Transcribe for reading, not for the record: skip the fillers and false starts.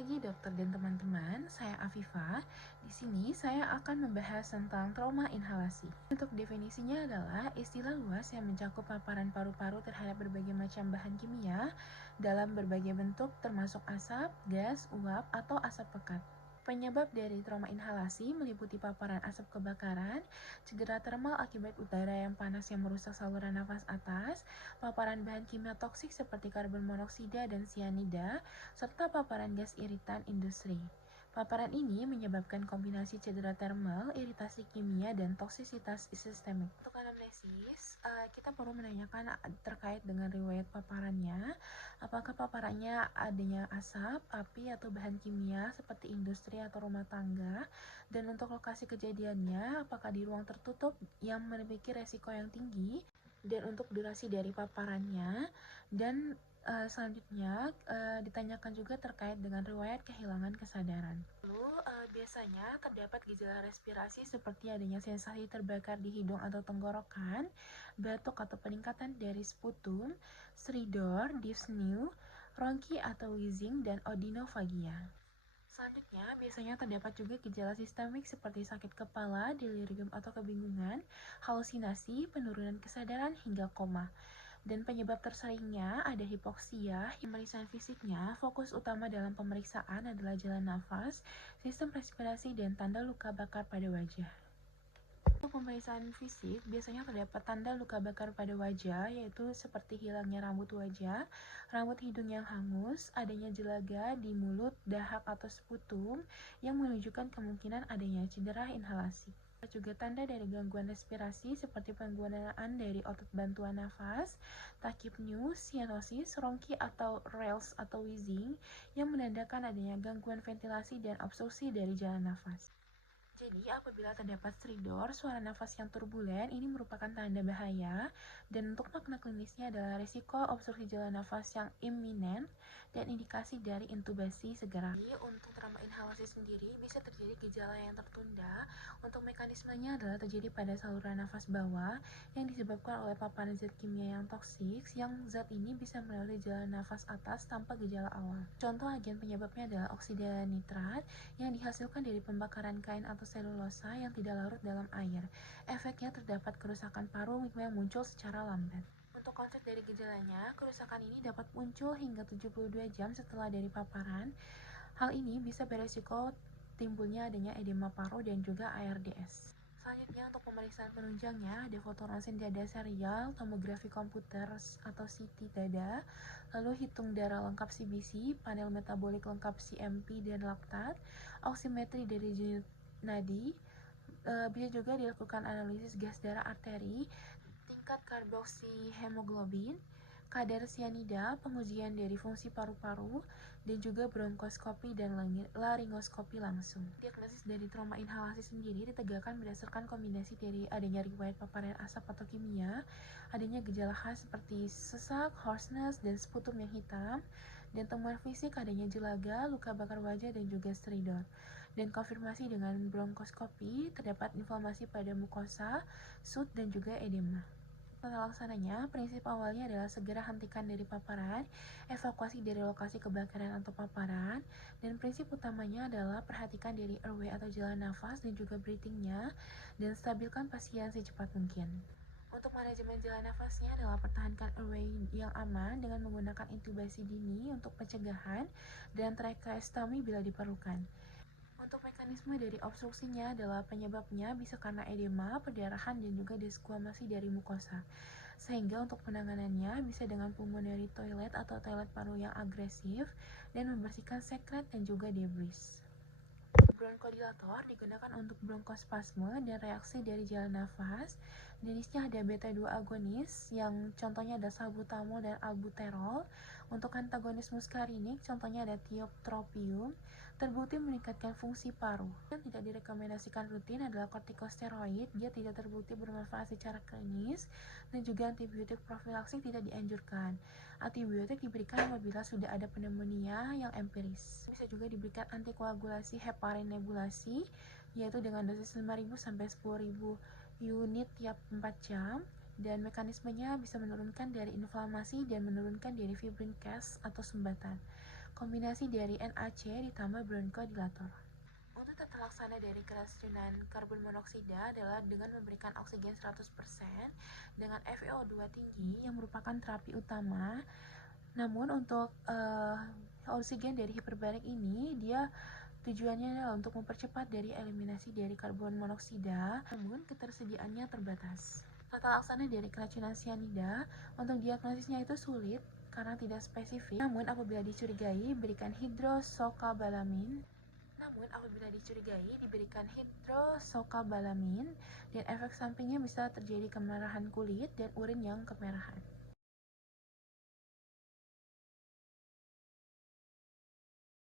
lagi dokter dan teman-teman, saya Afifah. Di sini saya akan membahas tentang trauma inhalasi. Untuk definisinya adalah istilah luas yang mencakup paparan paru-paru terhadap berbagai macam bahan kimia dalam berbagai bentuk termasuk asap, gas, uap, atau asap pekat. Penyebab dari trauma inhalasi meliputi paparan asap kebakaran, cedera termal akibat udara yang panas yang merusak saluran nafas atas, paparan bahan kimia toksik seperti karbon monoksida dan sianida, serta paparan gas iritan industri. Paparan ini menyebabkan kombinasi cedera termal, iritasi kimia, dan toksisitas sistemik. Untuk anamnesis, kita perlu menanyakan terkait dengan riwayat paparannya. Apakah paparannya adanya asap, api, atau bahan kimia seperti industri atau rumah tangga? Dan untuk lokasi kejadiannya, apakah di ruang tertutup yang memiliki resiko yang tinggi? Dan untuk durasi dari paparannya, dan selanjutnya ditanyakan juga terkait dengan riwayat kehilangan kesadaran. Lalu biasanya terdapat gejala respirasi seperti adanya sensasi terbakar di hidung atau tenggorokan, batuk atau peningkatan dari sputum, stridor, dyspnea, ronki atau wheezing, dan odinofagia. Selanjutnya, biasanya terdapat juga gejala sistemik seperti sakit kepala, delirium atau kebingungan, halusinasi, penurunan kesadaran, hingga koma. Dan penyebab terseringnya ada hipoksia. Pemeriksaan fisiknya, fokus utama dalam pemeriksaan adalah jalan nafas, sistem respirasi, dan tanda luka bakar pada wajah. Untuk pemeriksaan fisik, biasanya terdapat tanda luka bakar pada wajah, yaitu seperti hilangnya rambut wajah, rambut hidung yang hangus, adanya jelaga di mulut, dahak atau sputum, yang menunjukkan kemungkinan adanya cedera inhalasi. Juga tanda dari gangguan respirasi seperti penggunaan dari otot bantuan nafas, tachypnea, cyanosis, ronki atau rales atau wheezing, yang menandakan adanya gangguan ventilasi dan obstruksi dari jalan nafas. Jadi, apabila terdapat stridor, suara nafas yang turbulen, ini merupakan tanda bahaya, dan untuk makna klinisnya adalah risiko obstruksi jalan nafas yang iminen dan indikasi dari intubasi segera. Jadi, untuk trauma inhalasi sendiri bisa terjadi gejala yang tertunda. Untuk mekanismenya adalah terjadi pada saluran nafas bawah yang disebabkan oleh paparan zat kimia yang toksik, yang zat ini bisa melalui jalan nafas atas tanpa gejala awal. Contoh agen penyebabnya adalah oksida nitrat yang dihasilkan dari pembakaran kain atau selulosa yang tidak larut dalam air. Efeknya terdapat kerusakan paru yang muncul secara lambat. Untuk konsep dari gejalanya, kerusakan ini dapat muncul hingga 72 jam setelah dari paparan. Hal ini bisa beresiko timbulnya adanya edema paru dan juga ARDS. Selanjutnya untuk pemeriksaan penunjangnya ada fotoronsen dada serial, tomografi komputer atau CT dada, lalu hitung darah lengkap CBC, panel metabolik lengkap CMP dan laktat, oksimetri dari denyut nadi, bisa juga dilakukan analisis gas darah arteri, tingkat karboksihemoglobin, kadar sianida, pengujian dari fungsi paru-paru, dan juga bronkoskopi dan laringoskopi langsung. Diagnosis dari trauma inhalasi sendiri ditegakkan berdasarkan kombinasi dari adanya riwayat paparan asap atau kimia, adanya gejala khas seperti sesak, hoarseness, dan sputum yang hitam, dan temuan fisik adanya jelaga, luka bakar wajah, dan juga stridor. Dan konfirmasi dengan bronkoskopi terdapat inflamasi pada mukosa, sut, dan juga edema. Tata laksananya, prinsip awalnya adalah segera hentikan dari paparan, evakuasi dari lokasi kebakaran atau paparan, dan prinsip utamanya adalah perhatikan dari airway atau jalan nafas dan juga breathing-nya, dan stabilkan pasien secepat mungkin. Untuk manajemen jalan nafasnya adalah pertahankan airway yang aman dengan menggunakan intubasi dini untuk pencegahan dan tracheostomy bila diperlukan. Untuk mekanisme dari obstruksinya adalah penyebabnya bisa karena edema, perdarahan, dan juga desquamasi dari mukosa. Sehingga untuk penanganannya bisa dengan pulmonary toilet atau toilet paru yang agresif dan membersihkan sekret dan juga debris. Bronkodilator digunakan untuk bronkospasme dan reaksi dari jalan nafas. Jenisnya ada beta-2 agonis yang contohnya ada salbutamol dan albuterol. Untuk antagonis muskarinik contohnya ada tiotropium. Terbukti meningkatkan fungsi paru. Yang tidak direkomendasikan rutin adalah kortikosteroid. Dia tidak terbukti bermanfaat secara klinis dan juga antibiotik profilaksik tidak dianjurkan. Antibiotik diberikan apabila sudah ada pneumonia yang empiris. Bisa juga diberikan antikoagulasi heparin nebulasi, yaitu dengan dosis 5.000 sampai 10.000 unit tiap 4 jam. Dan mekanismenya bisa menurunkan dari inflamasi dan menurunkan dari fibrin cas atau sumbatan. kombinasi dari NaC ditambah bronkodilator. Untuk tata laksana dari keracunan karbon monoksida adalah dengan memberikan oksigen 100% dengan FeO2 tinggi yang merupakan terapi utama. Namun untuk oksigen dari hiperbarik ini dia tujuannya adalah untuk mempercepat dari eliminasi dari karbon monoksida, namun ketersediaannya terbatas. Tata laksana dari keracunan cyanida untuk diagnosisnya itu sulit karena tidak spesifik. Namun apabila dicurigai berikan hidrosokobalamin. Diberikan hidrosokobalamin dan efek sampingnya bisa terjadi kemerahan kulit dan urin yang kemerahan.